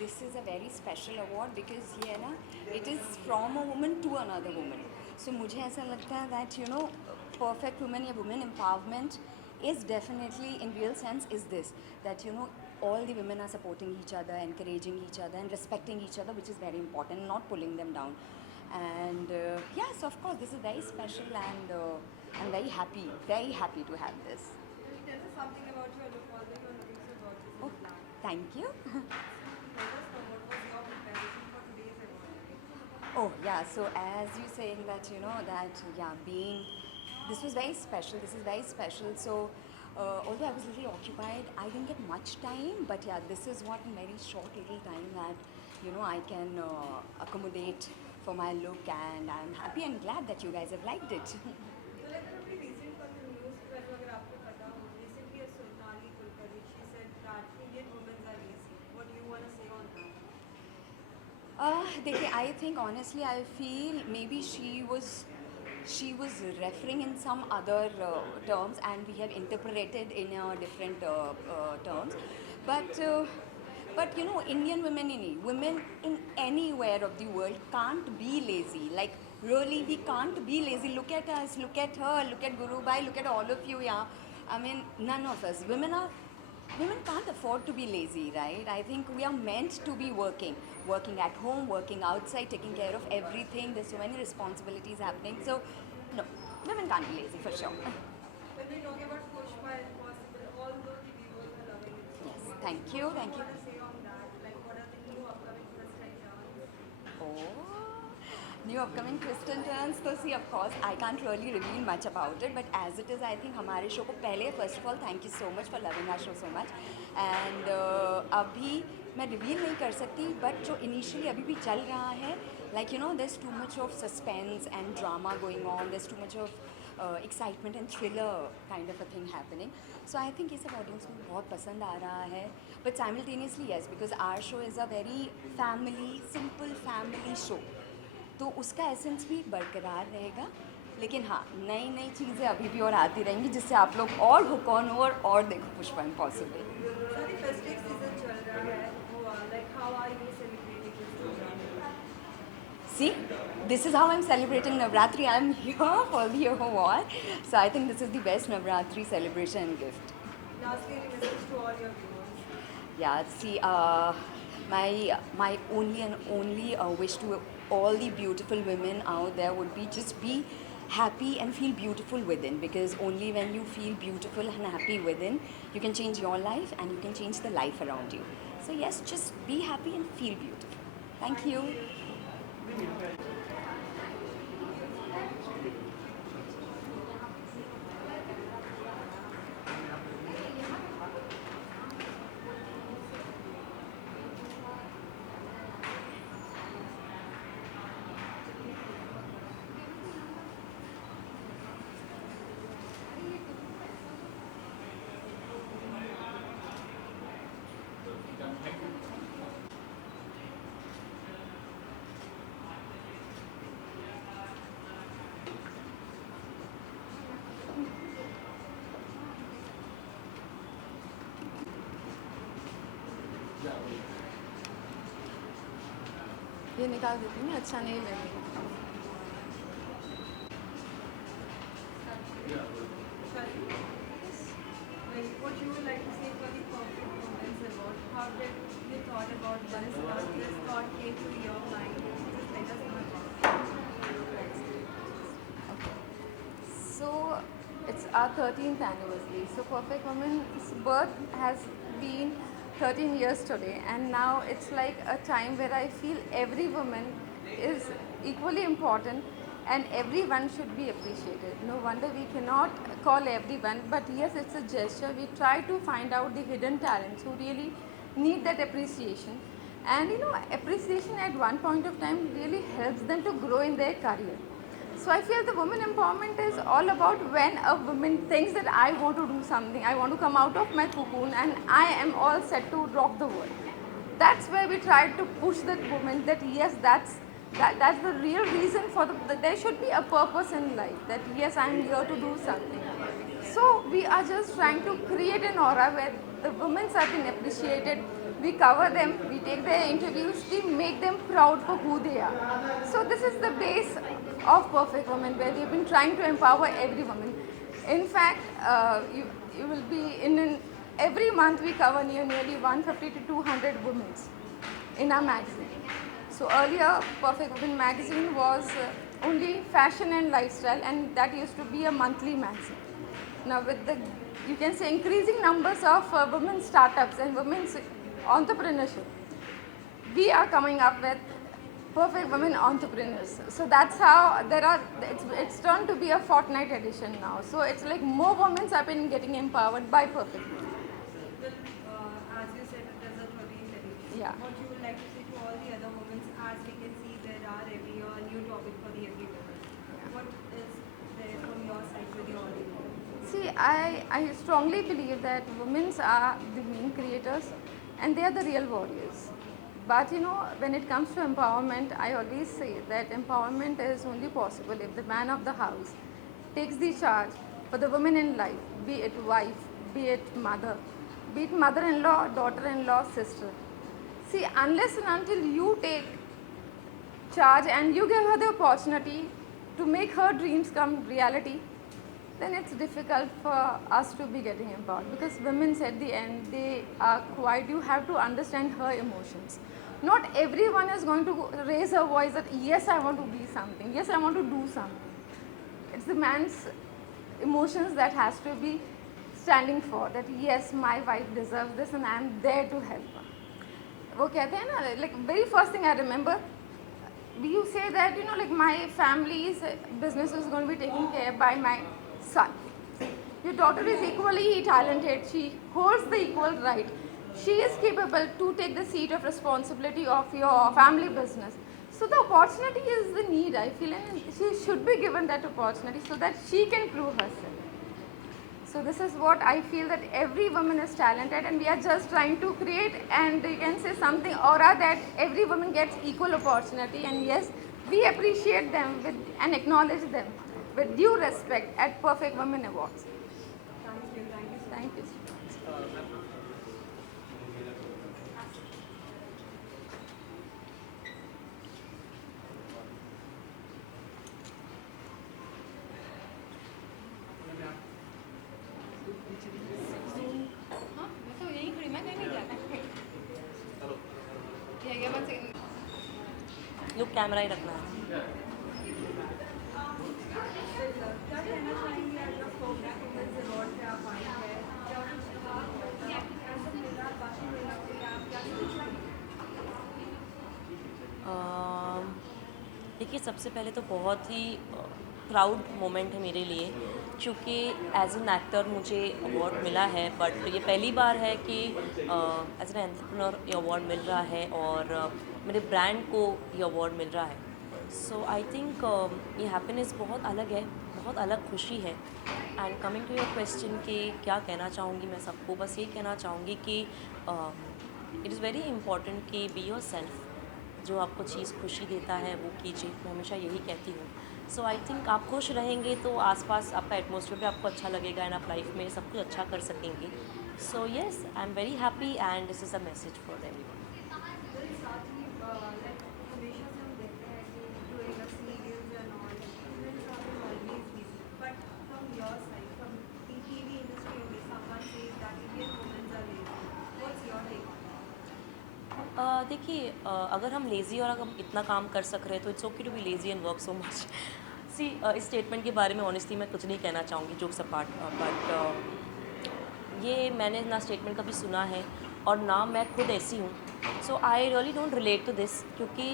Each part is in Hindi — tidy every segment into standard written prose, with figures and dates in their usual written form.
this is a very special award because ये है ना, it is from a woman to another woman. So मुझे ऐसा लगता है that perfect woman या women empowerment is definitely in real sense is this, that all the women are supporting each other, encouraging each other and respecting each other, which is very important, not pulling them down. And yes, of course, this is very special, and I'm very happy to have this. Can you tell us something about your look, although you're looking so gorgeous Oh, in black? thank you. Let us know what was your preparation for today's event. Oh yeah, so as you saying that that yeah, being this was very special. This is very special. So although I was a little occupied, I didn't get much time. But yeah, this is what in very short little time that I can accommodate for my look, and I'm happy and glad that you guys have liked it. So like a pretty recent one in news where अगर आपको पता हो, recently a Sonali Kulkarni, she said that Indian women are lazy. What do you want to say on that? देखिए, I think honestly, I feel maybe she was referring in some other terms, and we have interpreted in different terms. But Indian women in anywhere of the world can't be lazy. Like really, we can't be lazy. Look at us, look at her, look at Gurubai, look at all of you. Yeah, I mean, none of us. Women can't afford to be lazy, right? I think we are meant to be working at home, working outside, taking care of everything. There's so many responsibilities happening. So, no, women can't be lazy for sure. When we talk about Pushpa Impossible, although the viewers are loving it so Yes, much, thank you, what do thank you you. want to say on that? Like what are the new upcoming twists and turns? Oh, new upcoming twist and turns. So see, of course, I can't really reveal much about it, but as it is, I think हमारे शो को पहले first of all, thank you so much for loving our show so much. And अभी मैं reveal नहीं कर सकती, but जो initially अभी भी चल रहा है, like there's too much of suspense and drama going on. There's too much of excitement and thriller kind of a thing happening. So I think ये सब audience को बहुत पसंद आ रहा है. But simultaneously, yes, because our show is a very family, simple family show. तो उसका एसेंस भी बरकरार रहेगा, लेकिन हाँ, नई नई चीज़ें अभी भी और आती रहेंगी जिससे आप लोग और हुक ऑन हो और देखो Pushpa impossible. Sorry, festive season चल रहा है. Like how are you celebrating this season? See, this is how I'm celebrating Navratri. I'm here for the award. So I think this is the best Navratri celebration and gift. Lastly, any message to all your viewers? Yeah, see, my only and only wish to all the beautiful women out there would be just be happy and feel beautiful within, because only when you feel beautiful and happy within, you can change your life and you can change the life around you. So yes, just be happy and feel beautiful. Thank you. ये निकाल देती हूँ, अच्छा नहीं लगेगा. Like what you would like to say for the perfect moments about how did you thought about this? How this thought came to your mind? Just let us know about it. So it's our 13th anniversary. So Perfect Woman's birth has been 13 years today, and now it's like a time where I feel every woman is equally important and everyone should be appreciated. No wonder we cannot call everyone, but yes, it's a gesture. We try to find out the hidden talents who really need that appreciation. And appreciation at one point of time really helps them to grow in their career. So I feel the women empowerment is all about when a woman thinks that I want to do something, I want to come out of my cocoon and I am all set to rock the world. That's where we try to push that woman that yes, that's the real reason for there should be a purpose in life, that yes, I am here to do something. So we are just trying to create an aura where the women have been appreciated, we cover them, we take their interviews, we make them proud for who they are. So this is the base of Perfect Women, where we've been trying to empower every woman. In fact, you will be every month we cover nearly 150 to 200 women in our magazine. So earlier, Perfect Women magazine was only fashion and lifestyle, and that used to be a monthly magazine. Now with the, you can say, increasing numbers of women startups and women's entrepreneurship, we are coming up with Perfect Women Entrepreneurs. So that's how it's turned to be a fortnight edition now. So it's like more women have been getting empowered by Perfect Women. Well, as you said, it is a 13th edition. Yeah. What you would like to say to all the other women, as we can see, there are every year a new topic for the every woman. What is there from your side with your audience? See, I strongly believe that women are the main creators and they are the real warriors. But you know, when it comes to empowerment, I always say that empowerment is only possible if the man of the house takes the charge for the woman in life, be it wife, be it mother-in-law, daughter-in-law, sister. See, unless and until you take charge and you give her the opportunity to make her dreams come reality, then it's difficult for us to be getting empowered, because women at the end, they are quiet. You have to understand her emotions. Not everyone is going to raise her voice that yes, I want to be something, yes, I want to do something. It's the man's emotions that has to be standing for that, yes, my wife deserves this and I am there to help her. वो कहते हैं ना, like very first thing I remember, you say that, you know, like my family's business is going to be taken care by my son. Your daughter is equally talented. She holds the equal right. She is capable to take the seat of responsibility of your family business. So the opportunity is the need, I feel, and she should be given that opportunity so that she can prove herself. So this is what I feel, that every woman is talented and we are just trying to create, and you can say something aura that every woman gets equal opportunity, and yes, we appreciate them and acknowledge them with due respect at Perfect Women Awards. Thank you. Thank you so much. Look camera ही रखना है. क्या कहना चाहेंगे आज आप Perfect Women's Award पे आप आई हैं? क्या कुछ ऐसा मिला बाकी मिला कोई, आप क्या सोचेंगे? देखिए, सबसे पहले तो बहुत ही प्राउड मोमेंट है मेरे लिए, क्योंकि एज एन एक्टर मुझे अवार्ड मिला है, बट ये पहली बार है कि एज एन एंटरप्रेन्योर ये अवार्ड मिल रहा है और मेरे ब्रांड को ये अवार्ड मिल रहा है. सो आई थिंक ये हैप्पीनेस बहुत अलग है, बहुत अलग खुशी है. And coming to your question कि क्या कहना चाहूँगी मैं सबको, बस ये कहना चाहूँगी कि इट इज़ वेरी इम्पॉर्टेंट कि बी योर सेल्फ. जो आपको चीज़ खुशी देता है वो कीजिए, मैं हमेशा यही कहती हूँ. सो आई थिंक आप खुश रहेंगे तो आसपास आपका एटमॉस्फेयर भी आपको अच्छा लगेगा एंड आप लाइफ में सब कुछ अच्छा कर सकेंगे. So yes, I am very happy and this is a message for everyone. साथ ही लाइक हमेशा से हम देखते हैं कि doing a serials and all, women are always busy, but from your side, from the TV industry only, someone says that Indian women are lazy. What's your take on that? देखिए, अगर हम लेज़ी और अगर हम इतना काम कर सक रहे हैं तो it's okay to be lazy and work so much. See, इस स्टेटमेंट के बारे में ऑनेस्टली मैं कुछ नहीं कहना चाहूँगी, जोक्स अपार्ट, बट ये मैंने ना स्टेटमेंट कभी सुना है और ना मैं खुद ऐसी हूँ. So I really don't relate to this, क्योंकि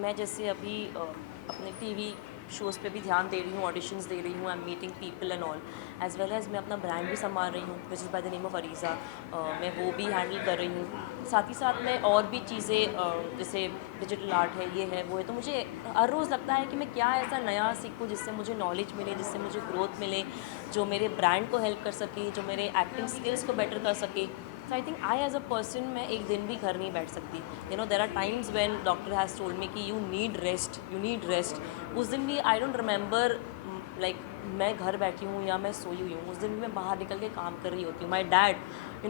मैं जैसे अभी अपने टीवी शोज़ पे भी ध्यान दे रही हूँ, ऑडिशंस दे रही हूँ, I am meeting people and all, as well as मैं अपना ब्रांड भी संभाल रही हूँ which is by the name of Areeza. मैं वो भी हैंडल कर रही हूँ. साथ ही साथ मैं और भी चीज़ें जैसे डिजिटल आर्ट है, ये है, वो है. तो मुझे हर रोज़ लगता है कि मैं क्या ऐसा नया सीखूँ जिससे मुझे नॉलेज मिले, जिससे मुझे ग्रोथ मिले, जो मेरे ब्रांड को हेल्प कर सके, जो मेरे एक्टिंग स्किल्स को बेटर कर सके. So I think I as a person, मैं एक दिन भी घर नहीं बैठ सकती. You know, there are times when doctor has told me कि यू नीड रेस्ट. उस दिन भी आई डोंट रिमेंबर लाइक मैं घर बैठी हूँ या मैं सोई हुई हूँ, उस दिन भी मैं बाहर निकल के काम कर रही होती हूँ. माई डैड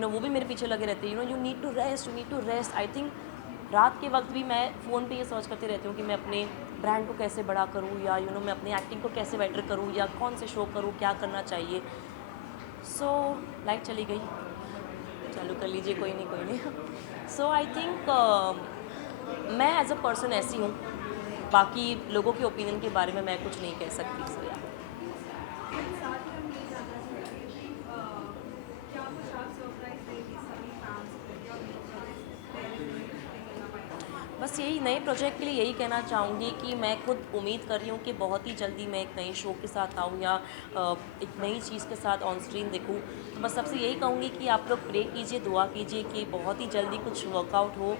वो भी मेरे पीछे लगे रहते हैं, you need to rest. I think रात के वक्त भी मैं फ़ोन पे ये सर्च करती रहती हूँ कि मैं अपने ब्रांड को कैसे बड़ा करूँ, या मैं अपनी एक्टिंग को कैसे बेटर करूँ, या कौन से शो करूँ, क्या करना चाहिए. सो लाइट चली गई, चालू कर लीजिए, कोई नहीं. सो आई थिंक मैं एज अ पर्सन ऐसी हूँ, बाकी लोगों के ओपिनियन के बारे में मैं कुछ नहीं कह सकती. सो या साथ ही हम ये जानना चाहेंगे कि क्या कुछ आप सरप्राइज देंगे सभी फैंस को या पहले मिलना पाएंगे? बस यही नए प्रोजेक्ट के लिए यही कहना चाहूँगी कि मैं खुद उम्मीद कर रही हूँ कि बहुत ही जल्दी मैं एक नई शो के साथ आऊँ, या एक नई चीज़ के साथ ऑन स्क्रीन दिखूँ. तो बस सबसे यही कहूँगी कि आप लोग प्रे कीजिए, दुआ कीजिए कि बहुत ही जल्दी कुछ वर्कआउट हो,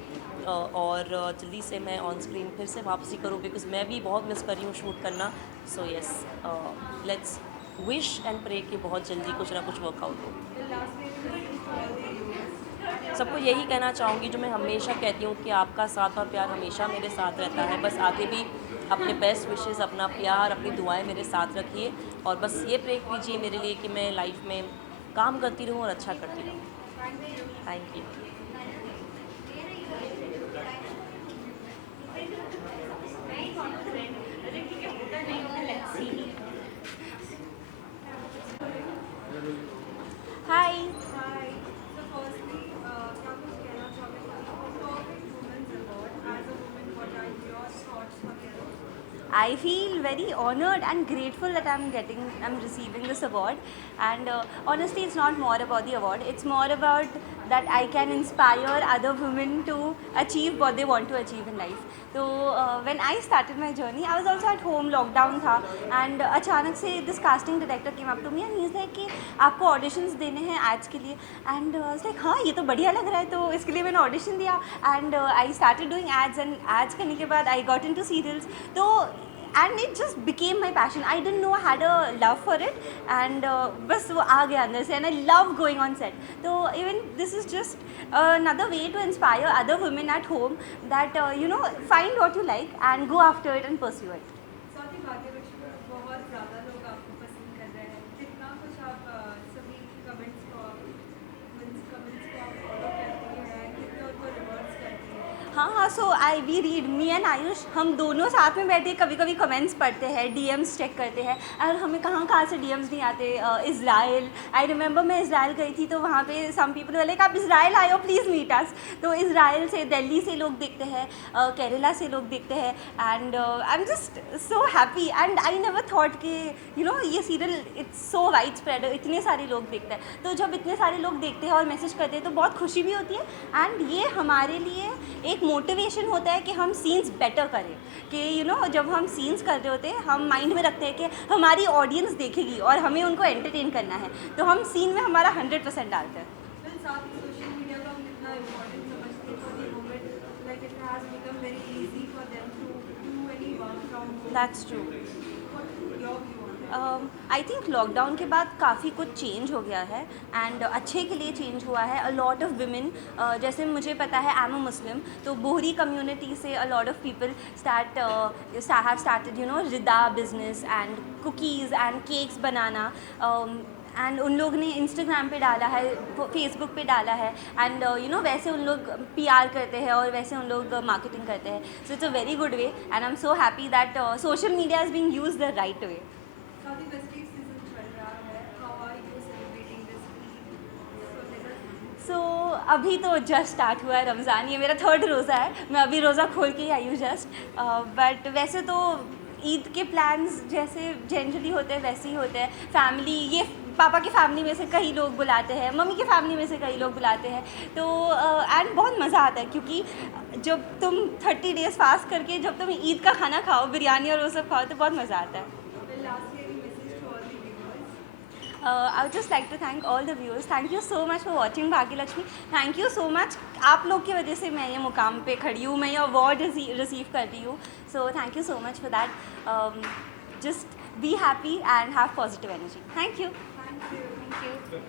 और जल्दी से मैं ऑन स्क्रीन फिर से वापसी करूँ, बिकॉज मैं भी बहुत मिस कर रही हूँ शूट करना. So yes, let's wish and pray कि बहुत जल्दी कुछ ना कुछ वर्कआउट हो. सबको यही कहना चाहूँगी जो मैं हमेशा कहती हूँ कि आपका साथ और प्यार हमेशा मेरे साथ रहता है. बस आगे भी अपने बेस्ट विशेस, अपना प्यार, अपनी दुआएं मेरे साथ रखिए, और बस ये प्रे कीजिए मेरे लिए कि मैं लाइफ में काम करती रहूँ और अच्छा करती रहूँ. Thank you. Hi. Hi. So firstly, क्या कुछ कहना चाहोगे Perfect Women's Award? As a woman, what are your thoughts वगैरह? I feel very honored and grateful that I'm receiving this award. And honestly, it's not more about the award. It's more about that I can inspire other women to achieve what they want to achieve in life. So when I started my journey, I was also at home, lockdown था, and अचानक से this casting director came up to me and he's like कि आपको auditions देने हैं ads के लिए. And I was like हाँ ये तो बढ़िया लग रहा है, तो इसके लिए मैंने audition दिया, and I started doing ads, and ads करने के बाद I got into serials. तो and it just became my passion. I didn't know I had a love for it, and बस वो आ गया अंदर से, and I love going on set. So even this is just another way to inspire other women at home that find what you like and go after it and pursue it. साथ ही भाग्यलक्ष्मी में बहुत ज़्यादा लोग आपको पसंद कर रहे हैं. कितना कुछ आप सभी कमेंट्स को आप फॉलो करती हैं, कितने उनको रिवर्ट्स करती हैं? हाँ, so we read, me and Ayush, हम दोनों साथ में बैठे कभी कभी कमेंट्स पढ़ते हैं, डीएम्स चेक करते हैं, और हमें कहाँ से डीएम्स नहीं आते. इज़राइल, आई रिमेंबर मैं इज़राइल गई थी, तो वहाँ पे सम पीपल वाले कि आप इज़राइल आए हो, प्लीज़ मीट अस. तो इज़राइल से, दिल्ली से लोग देखते हैं, केरला से लोग देखते हैं, and I am just so happy. And I never thought कि ये serial it's so wide spread, इतने सारे लोग देखते हैं. तो जब इतने सारे लोग देखते हैं और मैसेज करते हैं तो बहुत खुशी भी होती है, एंड ये हमारे लिए एक मोटिवेशन होता है कि हम सीन्स बेटर करें. कि जब हम सीन्स कर रहे होते हैं, हम माइंड में रखते हैं कि हमारी ऑडियंस देखेगी और हमें उनको एंटरटेन करना है, तो हम सीन में हमारा 100% डालते हैं. फिर साथ ही सोशल मीडिया को हम कितना इम्पोर्टेंट समझते हैं for the moment, like it has become very easy for them to do any work from home. That's true. What your view on that? I think lockdown के बाद काफ़ी कुछ चेंज हो गया है, एंड अच्छे के लिए चेंज हुआ है. अ लॉट ऑफ विमेन, जैसे मुझे पता है, आई एम अ मुस्लिम, तो बोहरी कम्युनिटी से a lot of people have started rida business and cookies and cakes बनाना, एंड उन लोग ने इंस्टाग्राम पे डाला है, फेसबुक पे डाला है, एंड वैसे उन लोग पीआर करते हैं और वैसे उन लोग मार्केटिंग करते हैं. So it's a very good way, and I am so happy that social media is being used the right way. साथ ही फेस्टिव सीजन चल रहा है. How are you celebrating this Eid? So अभी तो जस्ट स्टार्ट हुआ है रमज़ान, ये मेरा 3rd रोज़ा है, मैं अभी रोज़ा खोल के ही आई हूँ जस्ट. बट वैसे तो ईद के प्लान्स जैसे जनरली होते हैं वैसे ही होते हैं. फैमिली, ये पापा की फैमिली में से कई लोग बुलाते हैं, मम्मी की फैमिली में से कई लोग बुलाते हैं, तो एंड बहुत मज़ा आता है, क्योंकि जब तुम 30 डेज़ फास्ट करके जब तुम ईद का खाना खाओ, बिरयानी और वो सब खाओ, तो बहुत मज़ा आता है. Well, lastly, any message to all the viewers? I would just like to thank all the viewers. Thank you so much for watching Bhagyalakshmi. Thank you so much. आप लोग की वजह से मैं ये मुकाम पे खड़ी हूँ, मैं ये अवार्ड रिसीव कर रही हूँ. So thank you so much for that. Just be happy and have positive energy. Thank you. Thank you. Thank you.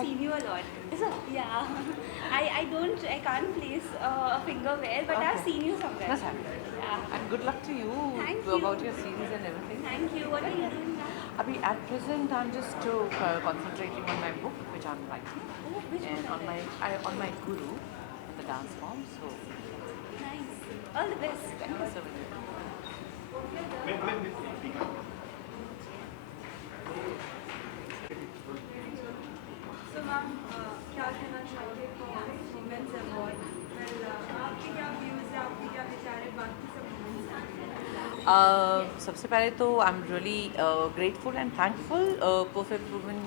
seen you a lot. Is it? Yeah. I can't place a finger where, but I've Okay. seen you somewhere. That's happening. Yeah. And good luck to you Thank about you. your series and everything. Thank you. What are you doing now? Abhi, at present, I'm just concentrating on my book, which I'm writing, Oh, which and book on is on my guru in the dance form. So it? Nice. All the best. thank you so much. So ma'am क्या कहना चाहोगे वुमेन्स अवार्ड वेल आपके क्या व्यूज़ है आपके क्या विचार है बाकी सब वुमेन्स सबसे पहले तो I am really grateful and thankful perfect women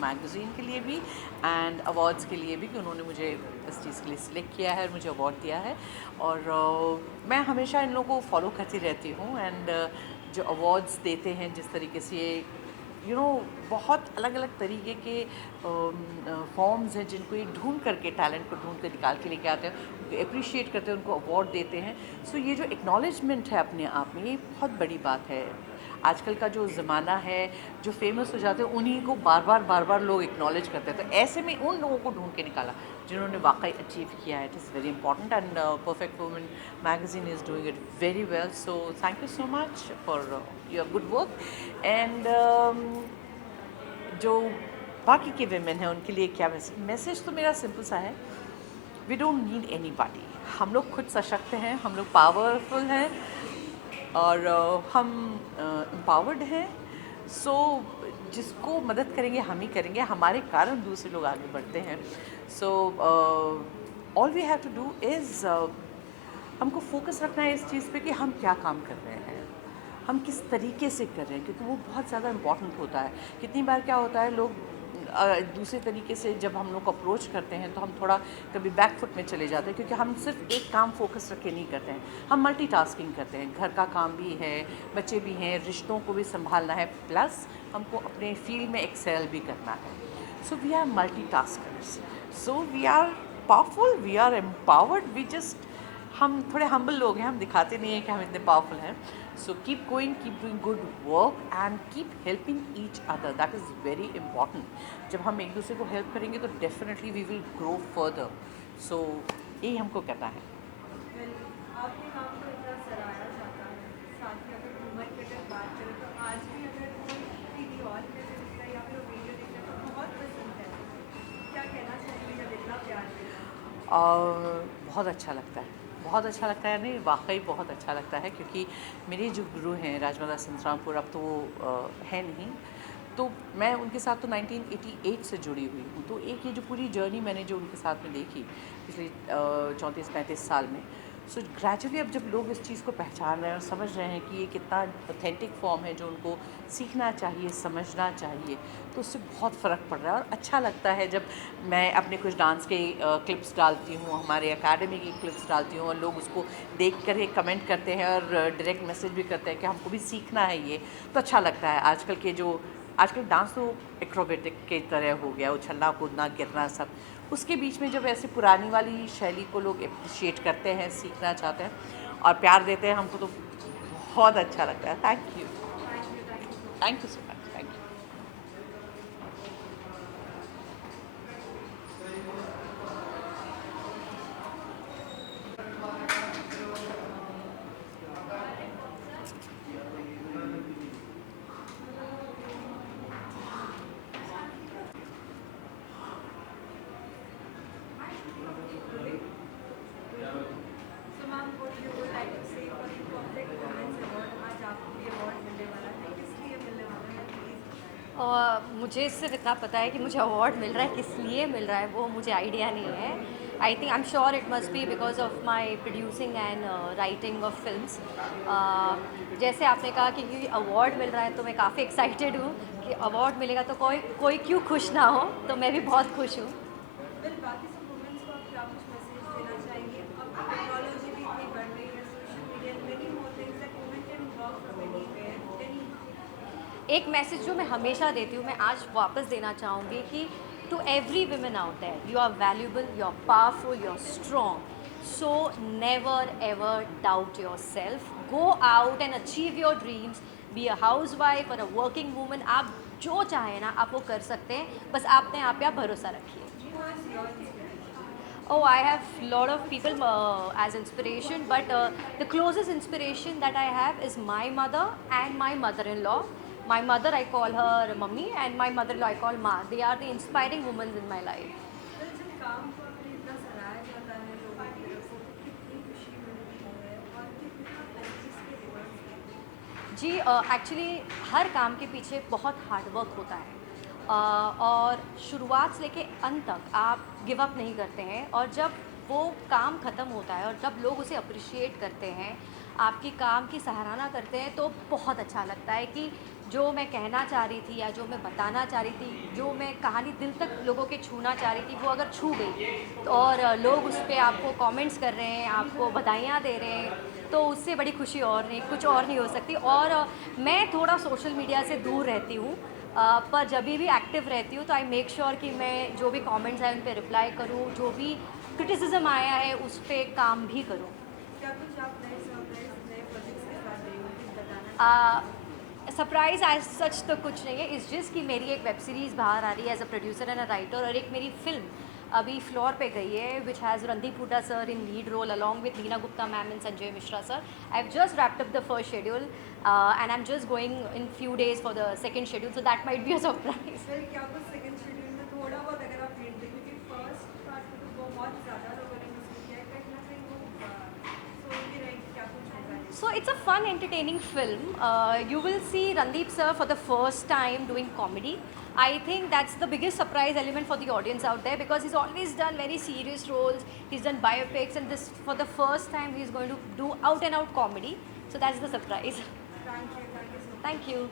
magazine के लिए भी एंड अवार्ड्स के लिए भी कि उन्होंने मुझे इस चीज़ के लिए सिलेक्ट किया है और मुझे अवार्ड दिया है। और मैं हमेशा इन लोगों को फॉलो करती रहती हूँ एंड जो अवार्ड्स देते हैं जिस तरीके से यू नो बहुत अलग अलग तरीके के फॉर्म्स हैं जिनको ये ढूंढ करके टैलेंट को ढूंढ कर निकाल के लेके आते हैं, उनको अप्रिशिएट करते हैं, उनको अवार्ड देते हैं। सो ये जो एक्नॉलेजमेंट है अपने आप में, ये बहुत बड़ी बात है। आजकल का जो ज़माना है, जो फेमस हो जाते हैं उन्हीं को बार बार लोग एक्नॉलेज करते हैं। तो ऐसे में उन लोगों को ढूंढ के निकाला जिन्होंने वाकई अचीव किया है। It is very important and perfect women magazine is doing it very well. So thank you so much for your good work. And जो बाकी के वेमेन हैं उनके लिए क्या मैसेज तो मेरा सिंपल सा है, वी डोंट नीड एनीबॉडी। हम लोग खुद सशक्त हैं, हम लोग पावरफुल हैं और हम एम्पावर्ड हैं। सो जिसको मदद करेंगे हम ही करेंगे, हमारे कारण दूसरे लोग आगे बढ़ते हैं। So all we have to do is हमको फोकस रखना है इस चीज़ पे कि हम क्या काम कर रहे हैं, हम किस तरीके से कर रहे हैं, क्योंकि वो बहुत ज़्यादा इम्पॉर्टेंट होता है। कितनी बार क्या होता है, लोग दूसरे तरीके से जब हम लोग अप्रोच करते हैं तो हम थोड़ा कभी बैकफुट में चले जाते हैं, क्योंकि हम सिर्फ एक काम फोकस रख के नहीं करते हैं, हम मल्टीटास्किंग करते हैं। घर का काम भी है, बच्चे भी हैं, रिश्तों को भी संभालना है, प्लस हमको अपने फील्ड में एक्सेल भी करना है। So we are multitaskers, so we are powerful, we are empowered. We just हम थोड़े हम्बल लोग हैं, हम दिखाते नहीं हैं कि हम इतने पावरफुल हैं। So keep going, keep doing good work and keep helping each other, that is very important. जब हम एक दूसरे को हेल्प करेंगे तो definitely we will grow further. So यही हमको करना है। वेल आपके काम को इतना सराहा जाता है, साथ ही अगर वुमेन की अगर बात करें तो आज भी अगर कोई टीवी और में से दिखता है या फिर वीडियो देखता है तो बहुत पसंद है। क्या कहना चाहिए जब इतना प्यार मिलता है? और बहुत अच्छा लगता है, बहुत अच्छा लगता है। नहीं, वाकई बहुत अच्छा लगता है, क्योंकि मेरे जो गुरु हैं राजमाता संतरामपुर, अब तो वो है नहीं, तो मैं उनके साथ तो 1988 से जुड़ी हुई हूँ। तो एक ये जो पूरी जर्नी मैंने जो उनके साथ में देखी पिछले 34-35 साल में, सो ग्रेजुअली अब जब लोग इस चीज़ को पहचान रहे हैं और समझ रहे हैं कि ये कितना ऑथेंटिक फॉर्म है जो उनको सीखना चाहिए, समझना चाहिए, तो उससे बहुत फ़र्क पड़ रहा है। और अच्छा लगता है जब मैं अपने कुछ डांस के क्लिप्स डालती हूँ, हमारे एकेडमी की क्लिप्स डालती हूँ और लोग उसको देख कर ही कमेंट करते हैं और डायरेक्ट मैसेज भी करते हैं कि हमको भी सीखना है ये, तो अच्छा लगता है। आजकल डांस तो एक्रोबेटिक की तरह हो गया, उछलना कूदना गिरना सब, उसके बीच में जब ऐसे पुरानी वाली शैली को लोग अप्रिशिएट करते हैं, सीखना चाहते हैं और प्यार देते हैं हमको, तो बहुत अच्छा लगता है। Thank you so much, thank you. So ma'am, what you would like to say for the Perfect Women's Award? आज आपको ये अवार्ड मिलने वाला है, किस लिए मिलने वाला है, प्लीज़ बताएं। और मुझे सिर्फ इतना पता है कि मुझे अवार्ड मिल रहा है, किस लिए मिल रहा है वो मुझे आइडिया नहीं है। आई think I am sure it must be because of my producing and writing of films. जैसे आपने कहा कि क्योंकि अवार्ड मिल रहा है तो मैं काफ़ी एक्साइटेड हूँ कि अवार्ड मिलेगा तो कोई क्यों खुश ना हो, तो मैं भी बहुत खुश हूँ। वेल बाकी सब वुमेन्स को आप क्या कुछ मैसेज देना चाहेंगे? अब टेक्नोलॉजी भी इतनी बढ़ रही है, social media, many more things that women can work from anywhere, any. एक मैसेज जो मैं हमेशा देती हूँ, मैं आज वापस देना चाहूँगी कि to every women out there, you are valuable, you are powerful, you are strong. So never ever doubt yourself. Go out and achieve your dreams. Be a housewife or a working woman. आप जो चाहे ना आप वो कर सकते हैं, बस आपने आप पे आप भरोसा रखिए. Oh, I have a lot of people as inspiration, but the closest inspiration that I have is my mother and my mother-in-law. My mother, I call her mummy, and my mother-in-law, I call ma. They are the inspiring women in my life. फिर जब काम को अपने इतना सराहा जाता है लोगों की तरफ से तो कितनी खुशी मिलती है और कितना इसके रिवर्स मिलते हैं. जी एक्चुअली हर काम के पीछे बहुत हार्ड वर्क होता है. और शुरुआत से लेके अंत तक आप गिव अप नहीं करते हैं, और जब वो काम ख़त्म होता है और जब लोग उसे अप्रिशिएट करते हैं, आपकी काम की सराहना करते हैं, तो बहुत अच्छा लगता है कि जो मैं कहना चाह रही थी या जो मैं बताना चाह रही थी, जो मैं कहानी दिल तक लोगों के छूना चाह रही थी, वो अगर छू गई तो और लोग उस पर आपको कमेंट्स कर रहे हैं, आपको बधाइयाँ दे रहे हैं, तो उससे बड़ी खुशी और नहीं, कुछ और नहीं हो सकती. और मैं थोड़ा सोशल मीडिया से दूर रहती हूँ, पर जब भी एक्टिव रहती हूँ तो आई मेक श्योर कि मैं जो भी कमेंट्स आए उन पर रिप्लाई करूँ, जो भी क्रिटिसिज्म आया है उस पर काम भी करूँ. क्या कुछ आप नए सरप्राइज नए प्रोजेक्ट्स के साथ रहे हो कुछ बताना सरप्राइज एज सच तो कुछ नहीं है. इस जिस कि मेरी एक वेब सीरीज़ बाहर आ रही है as a producer and a writer, और एक मेरी फिल्म अभी फ्लोर पे गई है which has Randeep Hooda sir in lead role along with Neena Gupta ma'am and Sanjay Mishra sir. I have just wrapped up the first schedule and I am just going in few days for the second schedule, so that might be a surprise. फिर क्या कुछ सेकंड शेड्यूल में थोड़ा बहुत अगर आप हिंट दें क्योंकि फर्स्ट पार्ट में तो बहुत ज़्यादा लोगों ने मिस किया है कहीं ना कहीं वो सोच भी रहे हैं कि क्या कुछ होगा. So it's a fun, entertaining film. You will see Randeep sir for the first time doing comedy. I think that's the biggest surprise element for the audience out there, because he's always done very serious roles. He's done biopics, and this for the first time he's going to do out and out comedy. So that's the surprise. Thank you so much. Thank you.